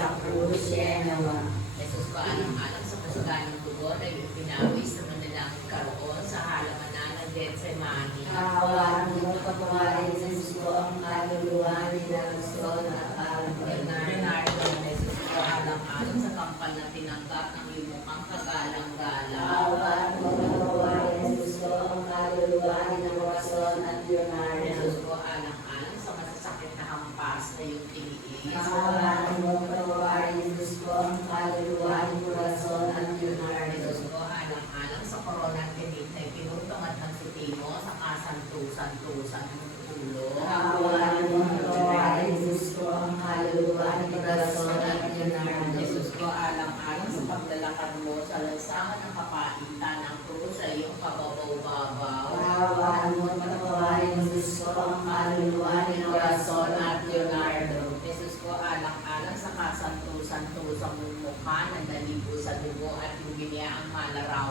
sa krus, Yenawa. Jesus ko alang-alang sa kasaganang dugo na iyong pinawis na manalangin karoon sa halamanan ng Getsemani. Kaawaan mo pagkawarin sa Diyos ko ang kaluluwa ni Larson at alam ko Bernardo, Jesus ko alang-alang sa kampal na tinanggap ng iyong mukhang kagalang-galang. Kaawaan mo pagkawarin sa Diyos ko ang kaluluwa ni Larson at Leonardo. Jesus ko alang-alang sa masasakit na hampas na iyong tiniis. Kaawaan mo pagkawarin sa Diyos ko ang kaluluwa ni Larson at Leonardo. Jesus ko alang-alang sa koronang tinit na ipinutong at nagsutimo sa kasantusan-tusan ng ulo. Kaawaan mo pagkawarin sa Diyos ko ang kaluluwa ni Larson at Leonardo. Jesus ko alang-alang sa paglalakad mo sa lansangan ng kapaitan ng krus sa iyong kababaw-babaw. Kaawaan mo pagkawarin sa Diyos ko ang kaluluwa ni Larson at Leonardo. Jesus ko alang-alang sa kasantusan-tusang mong mukha na nalibo sa dugo at yung ang malarawan